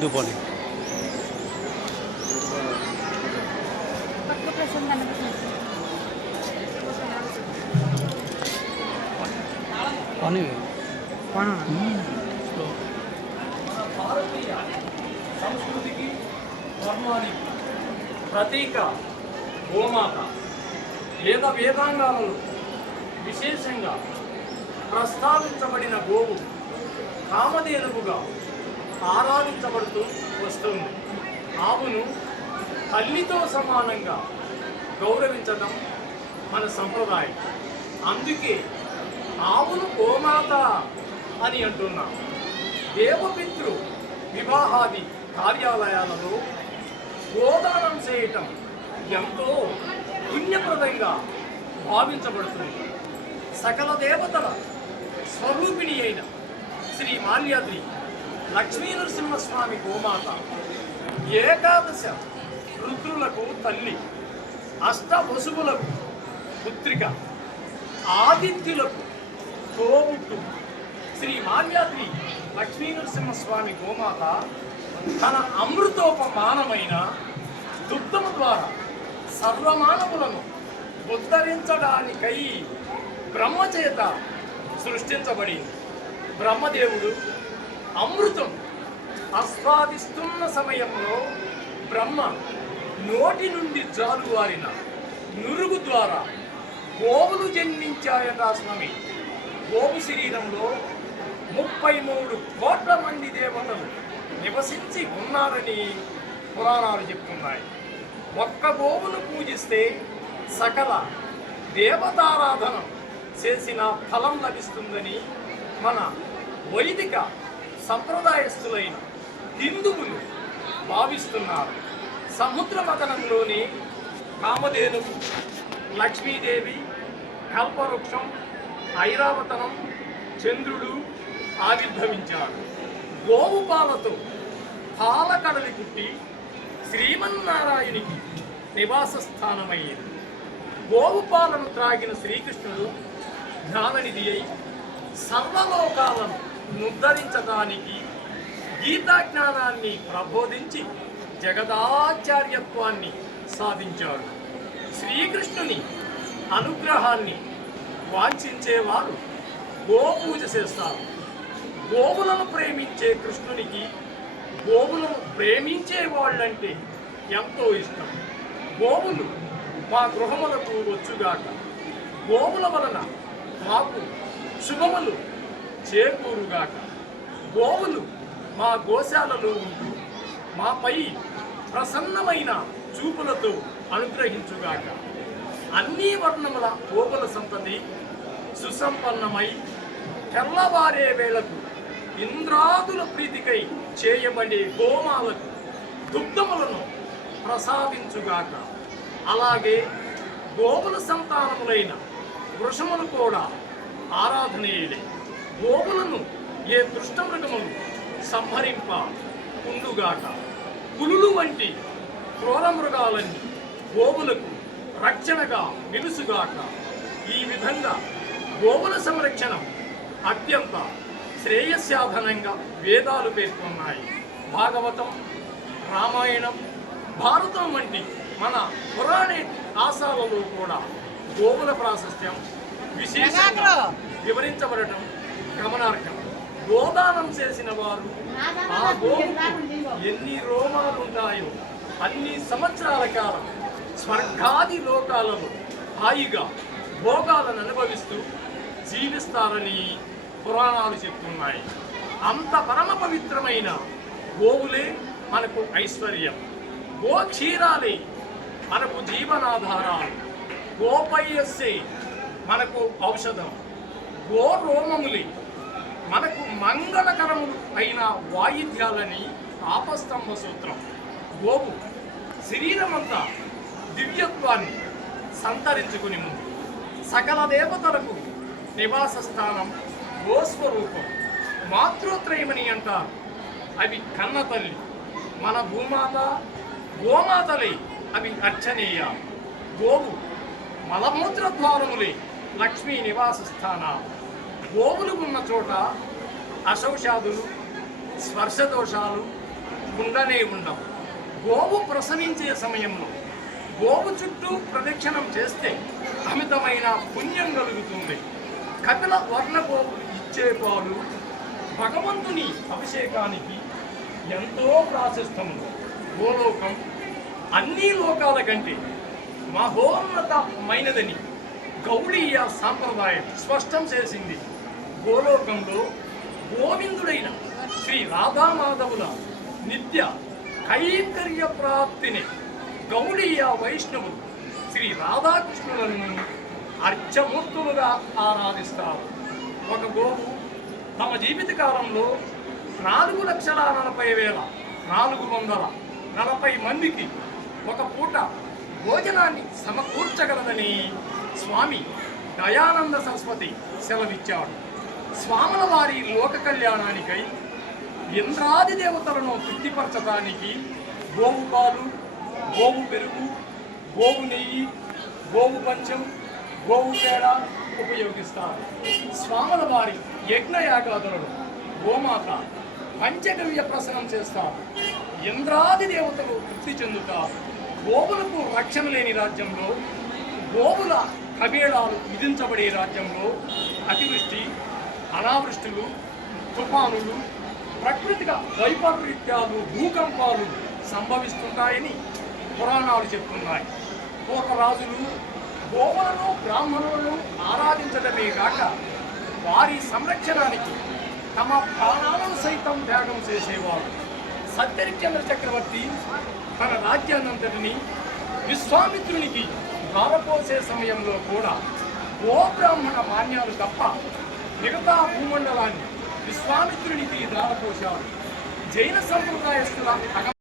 ముందుకు పోనీ. భారతీయ సంస్కృతికి ధర్మానికి ప్రతీక గోమాత వేద వేదాంగాలలో విశేషంగా ప్రస్తావించబడిన గోవు కామధేనువుగా ఆరాధించబడుతూ వస్తుంది. ఆవును తల్లితో సమానంగా గౌరవించడం మన సంప్రదాయం. అందుకే ఆవును గోమాత అని అంటున్నాం. దేవపితృ వివాహాది కార్యాలయాలలో గోదానం చేయటం ఎంతో పుణ్యప్రదంగా భావించబడుతుంది. సకల దేవతల స్వరూపిణి అయిన శ్రీ మాల్యాద్రి లక్ష్మీ నరసింహస్వామి గోమాత ఏకాదశ రుద్రులకు తల్లి అష్ట వసువులకు పుత్రిక ఆదిత్యులకు తోబుట్టు. శ్రీ మాల్యాద్రి లక్ష్మీ నరసింహస్వామి గోమాత తన అమృతోపమానమైన దుగ్ధము ద్వారా సర్వమానవులను ఉద్ధరించడానికై బ్రహ్మచేత సృష్టించబడింది బ్రహ్మదేవుడు అమృతం. ఆస్వాదిస్తున్న సమయంలో బ్రహ్మ నోటి నుండి జాలువారిన నురుగు ద్వారా గోవులు జన్మించాయట స్వామి. గోవు శరీరంలో ముప్పై మూడు కోట్ల మంది దేవతలు నివసించి ఉన్నారని పురాణాలు చెప్తున్నాయి. ఒక్క గోవును పూజిస్తే సకల దేవతారాధన చేసిన ఫలం లభిస్తుందని మన వైదిక సంప్రదాయస్తులైన హిందువులు భావిస్తున్నారు. సముద్ర మదనంలోని కామధేనువు లక్ష్మీదేవి కల్పవృక్షం ఐరావతనం చంద్రుడు ఆవిర్భవించాడు. గోవు పాలతో పాలకడలి పుట్టి శ్రీమన్నారాయణికి నివాస స్థానమయ్యింది గోవు పాలను త్రాగిన శ్రీకృష్ణుడు జ్ఞాననిధి అయి సర్వలోకాలను ముద్దరించడానికి గీతా జ్ఞానాన్ని ప్రబోధించి జగదాచార్యత్వాన్ని సాధించాడు. శ్రీకృష్ణుని అనుగ్రహాన్ని వాంఛించేవారు గోపూజ చేస్తారు. గోవులను ప్రేమించే కృష్ణునికి గోవులను ప్రేమించే వాళ్ళంటే ఎంతో ఇష్టం. గోవులు మా గృహములకు వచ్చుగాక. గోవుల వలన మాకు శుభములు చేకూరుగాక గోవులు మా గోశాలలో ఉంటూ మాపై ప్రసన్నమైన చూపులతో అనుగ్రహించుగాక అన్ని వర్ణముల గోపుల సంతతి సుసంపన్నమై తెల్లవారే వేళకు ఇంద్రాదుల ప్రీతికై చేయబడే గోమాలకు దుగ్ధములను ప్రసాదించుగాక అలాగే గోపుల సంతానములైన వృషములు కూడా ఆరాధనీయులే. గోపులను ఏ దుష్టమృగములు సంహరింప ఉండుగాక. పులులు వంటి క్రూర మృగాలన్నీ గోవులకు రక్షణగా నిలుసుగాక. ఈ విధంగా గోవుల సంరక్షణ అత్యంత శ్రేయస్సాధనంగా వేదాలు పేర్కొన్నాయి. భాగవతం రామాయణం భారతం వంటి మన పురాణ ఆశాలలో కూడా గోవుల ప్రాశస్త్యం విశేషంగా వివరించబడటం గమనార్హం. గోదానం చేసిన వారు ఆ గోవుకు ఎన్ని రోమాలు ఉంటాయో అన్ని సంవత్సరాల కాలం స్వర్గాది లోకాలలో హాయిగా భోగాలను అనుభవిస్తూ జీవిస్తారని పురాణాలు చెప్తున్నాయి. అంత పరమ పవిత్రమైన గోవులే మనకు ఐశ్వర్యం. గో క్షీరాలే మనకు జీవనాధారాలు. గోపయ్యస్సే మనకు ఔషధం. గో రోమములే మనకు మంగళకరములు అయిన వాయిద్యాలని ఆపస్తంభ సూత్రం. గోవు శరీరమంతా దివ్యత్వాన్ని సంతరించుకుని ముందు సకల దేవతలకు నివాస స్థానం గోస్వరూపం మాతృత్రయమని అంటారు. అవి కన్న తల్లి మన భూమాత గోమాతలే అవి అర్చనీయ. గోవు మలమూత్ర ద్వారములే లక్ష్మీ నివాస స్థానాలు. గోవులు ఉన్న చోట అశౌషాదులు స్పర్శ దోషాలు ఉండనే ఉండవు. గోవు ప్రసవించే సమయంలో గోవు చుట్టూ ప్రదక్షిణం చేస్తే అమితమైన పుణ్యం కలుగుతుంది. కపిల వర్ణగోవు ఇచ్చే పాలు భగవంతుని అభిషేకానికి ఎంతో ప్రాశస్తము గోలోకం అన్ని లోకాల కంటే మహోన్నతమైనదని గౌడీయ సాంప్రదాయం స్పష్టం చేసింది. గోలోకంలో గోవిందుడైన శ్రీ రాధామాధవుల నిత్య కైంకర్య ప్రాప్తిని గౌడీయ వైష్ణవులు శ్రీ రాధాకృష్ణులను అర్చమూర్తులుగా ఆరాధిస్తారు. ఒక గోవు తమ జీవిత కాలంలో నాలుగు లక్షల నలభై వేల నాలుగు వందల నలభై మందికి ఒక పూట భోజనాన్ని సమకూర్చగలదని స్వామి దయానంద సరస్వతి సెలవిచ్చాడు. స్వాముల వారి లోక కళ్యాణానికై ఇంద్రాది దేవతలను తృప్తిపరచడానికి గోవు పాలు గోవు పెరుగు గోవు నెయ్యి గోవు పంచం గోవు పేడ ఉపయోగిస్తారు. స్వాముల వారి యజ్ఞయాగాదులను గోమాత పంచగవ్య ప్రసనం చేస్తారు. ఇంద్రాది దేవతలు తృప్తి చెందుతారు. గోవులకు రక్షణ లేని రాజ్యంలో గోవుల కబేళాలు విధించబడే రాజ్యంలో అతివృష్టి అనావృష్టులు తుఫానులు ప్రకృతిక వైపరీత్యాలు భూకంపాలు సంభవిస్తుంటాయని పురాణాలు చెప్తున్నాయి. పూర్వ రాజులు గోవులను బ్రాహ్మణులను ఆరాధించడమే కాక వారి సంరక్షణానికి తమ ప్రాణాలను సైతం త్యాగం చేసేవారు. సత్యరిచంద్ర చక్రవర్తి తన రాజ్యాన్నంతటిని విశ్వామిత్రునికి ధారపోసే సమయంలో కూడా గోబ్రాహ్మణ మాన్యాలు తప్ప మిగతా భూమండలాన్ని విశ్వామిత్రునికి దారపోశారు జైన సంప్రదాయస్తుల